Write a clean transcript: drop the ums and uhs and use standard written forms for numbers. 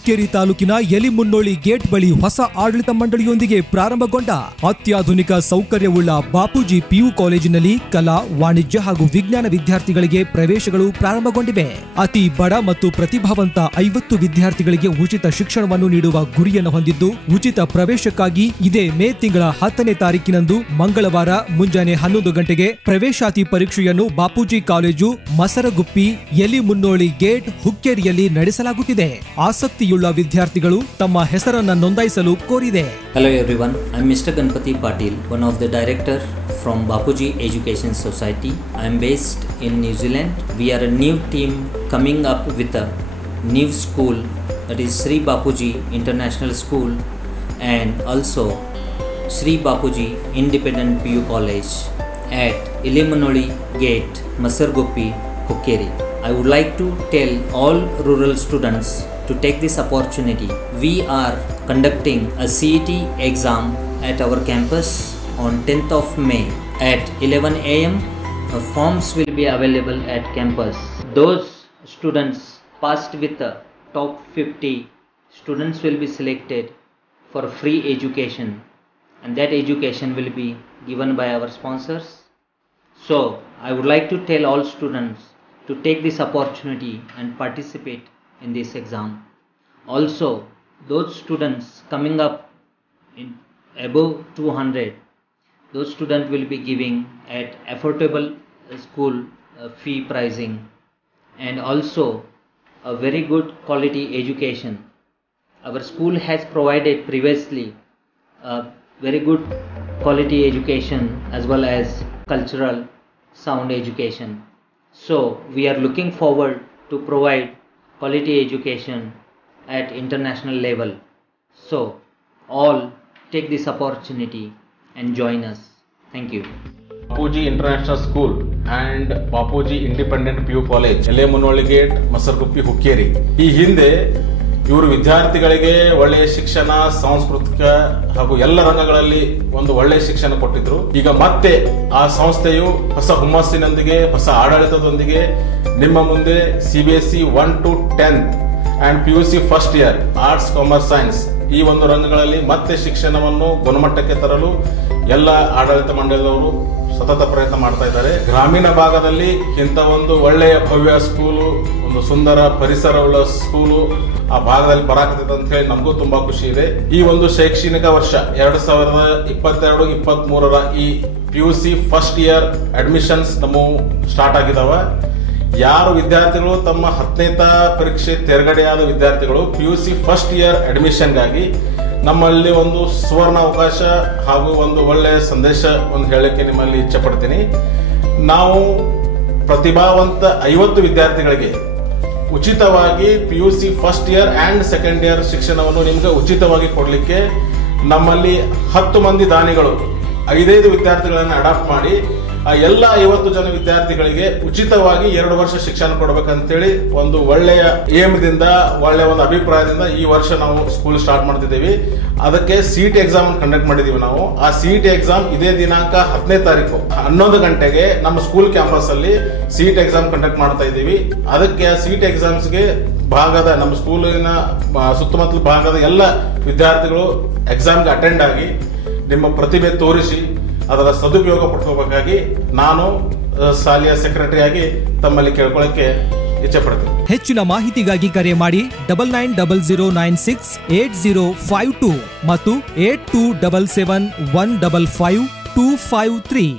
ಹುಕ್ಕೇರಿ ತಾಲೂಕಿನ ಯಲಿಮುನ್ನೋಳಿ ಗೇಟ್ ಬಳಿ ಹೊಸ ಆಡಳಿತ ಮಂಡಳಿಯೊಂದಿಗೆ ಪ್ರಾರಂಭಗೊಂಡ ಅತ್ಯಾಧುನಿಕ ಸೌಕರ್ಯವುಳ್ಳ ಬಾಪೂಜಿ ಪಿಯು ಕಾಲೇಜಿನಲ್ಲಿ ಕಲಾ, ವಾಣಿಜ್ಯ ಹಾಗೂ ವಿಜ್ಞಾನ ವಿದ್ಯಾರ್ಥಿಗಳಿಗೆ ಪ್ರವೇಶಗಳು ಪ್ರಾರಂಭಗೊಂಡಿವೆ. ಅತಿ ಬಡ ಮತ್ತು ಪ್ರತಿಭಾವಂತ 50 ವಿದ್ಯಾರ್ಥಿಗಳಿಗೆ ಉಚಿತ ಶಿಕ್ಷಣವನ್ನು ನೀಡುವ ಗುರಿಯನ್ನು ಹೊಂದಿದ್ದು, ಉಚಿತ ಪ್ರವೇಶಕ್ಕಾಗಿ ಇದೇ ಮೇ ತಿಂಗಳ 10ನೇ ತಾರೀಕಿನಂದು ಮಂಗಳವಾರ ಮುಂಜಾನೆ 11 ಗಂಟೆಗೆ ಪ್ರವೇಶಾತಿ ಪರೀಕ್ಷೆಯನ್ನು ಬಾಪೂಜಿ ಕಾಲೇಜು ಮಸರಗುಪ್ಪಿ ಯಲಿಮುನ್ನೋಳಿ ಗೇಟ್ ಹುಕ್ಕೇರಿಯಲ್ಲಿ ನಡೆಸಲಾಗುತ್ತಿದೆ. ಆಸಕ್ತಿಯುಳ್ಳ ವಿದ್ಯಾರ್ಥಿಗಳು ತಮ್ಮ ಹೆಸರನ್ನು ನೋಂದಾಯಿಸಲು ಕೋರಿದೆ. Hello everyone, I am Mr. Ganpati Patil, one of the director from Bapuji Education Society. I am based in New Zealand. We are a new team coming up with a new school, that is Sri Bapuji International School, and also Sri Bapuji Independent PU College at Yalimunoli Gate, Masarguppi, Hukkeri. I would like to tell all rural students to take this opportunity. We are conducting a CET exam at our campus on 10th of May at 11 AM. Forms will be available at campus. Those students passed with the top 50 students will be selected for free education, and that education will be given by our sponsors. So I would like to tell all students to take this opportunity and participate in this exam. Also, those students coming up in above 200, those students will be giving at affordable school fee pricing, and also a very good quality education. Our school has provided previously a very good quality education as well as cultural sound education. So we are looking forward to provide quality education at international level. So all take this opportunity and join us. Thank you. Bapuji International School and Bapuji Independent PU College, Yalimunoli Gate, Masarguppi, Hukkeri. ಈ ಹಿಂದೆ ಇವರು ವಿದ್ಯಾರ್ಥಿಗಳಿಗೆ ಒಳ್ಳೆಯ ಶಿಕ್ಷಣ, ಸಾಂಸ್ಕೃತಿಕ ಹಾಗೂ ಎಲ್ಲ ರಂಗಗಳಲ್ಲಿ ಒಂದು ಒಳ್ಳೆಯ ಶಿಕ್ಷಣ ಕೊಟ್ಟಿದ್ರು. ಈಗ ಮತ್ತೆ ಆ ಸಂಸ್ಥೆಯು ಹೊಸ ಹುಮ್ಮಸ್ಸಿನೊಂದಿಗೆ, ಹೊಸ ಆಡಳಿತದೊಂದಿಗೆ ನಿಮ್ಮ ಮುಂದೆ CBSE 1 to 10 and PUC first year arts, commerce, science ಈ ಒಂದು ರಂಗಗಳಲ್ಲಿ ಮತ್ತೆ ಶಿಕ್ಷಣವನ್ನು ಗುಣಮಟ್ಟಕ್ಕೆ ತರಲು ಎಲ್ಲ ಆಡಳಿತ ಮಂಡಳಿಯವರು ಸತತ ಪ್ರಯತ್ನ ಮಾಡ್ತಾ ಇದ್ದಾರೆ. ಗ್ರಾಮೀಣ ಭಾಗದಲ್ಲಿ ಇಂಥ ಒಂದು ಒಳ್ಳೆಯ ಭವ್ಯ ಸ್ಕೂಲು, ಒಂದು ಸುಂದರ ಪರಿಸರವುಳ್ಳ ಸ್ಕೂಲು ಆ ಭಾಗದಲ್ಲಿ ಬರಾಕತ್ತೈತೆ ಅಂತ ಹೇಳಿ ನಮಗೂ ತುಂಬಾ ಖುಷಿ ಇದೆ. ಈ ಒಂದು ಶೈಕ್ಷಣಿಕ ವರ್ಷ 2022-23ರ ಈ PUC ಫಸ್ಟ್ ಇಯರ್ ಅಡ್ಮಿಷನ್ಸ್ ನಮ್ಮ ಸ್ಟಾರ್ಟ್ ಆಗಿದಾವ. ಯಾರು ವಿದ್ಯಾರ್ಥಿಗಳು ತಮ್ಮ 10ನೇ ಪರೀಕ್ಷೆ ತೇರ್ಗಡೆಯಾದ ವಿದ್ಯಾರ್ಥಿಗಳು PUC ಫಸ್ಟ್ ಇಯರ್ ಅಡ್ಮಿಷನ್ಗಾಗಿ ನಮ್ಮಲ್ಲಿ ಒಂದು ಸುವರ್ಣ ಅವಕಾಶ ಹಾಗೂ ಒಂದು ಒಳ್ಳೆಯ ಸಂದೇಶ ಒಂದು ಹೇಳಕ್ಕೆ ನಿಮ್ಮಲ್ಲಿ ಇಚ್ಛೆ ಪಡ್ತೀನಿ. ನಾವು ಪ್ರತಿಭಾವಂತ 50 ವಿದ್ಯಾರ್ಥಿಗಳಿಗೆ ಉಚಿತವಾಗಿ PUC first year and second year ಶಿಕ್ಷಣವನ್ನು ನಿಮ್ಗೆ ಉಚಿತವಾಗಿ ಕೊಡ್ಲಿಕ್ಕೆ ನಮ್ಮಲ್ಲಿ 10 ಮಂದಿ ದಾನಿಗಳು 5 ವಿದ್ಯಾರ್ಥಿಗಳನ್ನು ಅಡಾಪ್ಟ್ ಮಾಡಿ ಆ ಎಲ್ಲ 50 ಜನ ವಿದ್ಯಾರ್ಥಿಗಳಿಗೆ ಉಚಿತವಾಗಿ 2 ವರ್ಷ ಶಿಕ್ಷಣ ಕೊಡ್ಬೇಕಂತೇಳಿ ಒಂದು ಒಳ್ಳೆಯ ಏಮದಿಂದ, ಒಳ್ಳೆಯ ಒಂದು ಅಭಿಪ್ರಾಯದಿಂದ ಈ ವರ್ಷ ನಾವು ಸ್ಕೂಲ್ ಸ್ಟಾರ್ಟ್ ಮಾಡ್ತಿದ್ದೀವಿ. ಅದಕ್ಕೆ CET ಎಕ್ಸಾಮ್ ಕಂಡಕ್ಟ್ ಮಾಡಿದೀವಿ ನಾವು. ಆ CET ಎಕ್ಸಾಮ್ ಇದೇ ದಿನಾಂಕ 10ನೇ ತಾರೀಕು 11 ಗಂಟೆಗೆ ನಮ್ಮ ಸ್ಕೂಲ್ ಕ್ಯಾಂಪಸ್ ಅಲ್ಲಿ CET ಎಕ್ಸಾಮ್ ಕಂಡಕ್ಟ್ ಮಾಡ್ತಾ ಇದ್ದೀವಿ. ಅದಕ್ಕೆ CET ಎಕ್ಸಾಮ್ಸ್ಗೆ ನಮ್ಮ ಸ್ಕೂಲಿನ ಸುತ್ತಮುತ್ತಲ ಭಾಗದ ಎಲ್ಲ ವಿದ್ಯಾರ್ಥಿಗಳು ಎಕ್ಸಾಮ್ಗೆ ಅಟೆಂಡ್ ಆಗಿ ನಿಮ್ಮ ಪ್ರತಿಭೆ ತೋರಿಸಿ ಅದರ ಸದುಪಯೋಗ ಪಡ್ಕೋಬೇಕಾಗಿ ನಾನು ಶಾಲೆಯ ಸೆಕ್ರೆಟರಿ ಆಗಿ ತಮ್ಮಲ್ಲಿ ಕೇಳ್ಕೊಳ್ಳಕ್ಕೆ ಇಚ್ಛೆ ಪಡ್ತೀನಿ. ಹೆಚ್ಚಿನ ಮಾಹಿತಿಗಾಗಿ ಕರೆ ಮಾಡಿ 9900968052 ಮತ್ತು 8277155253.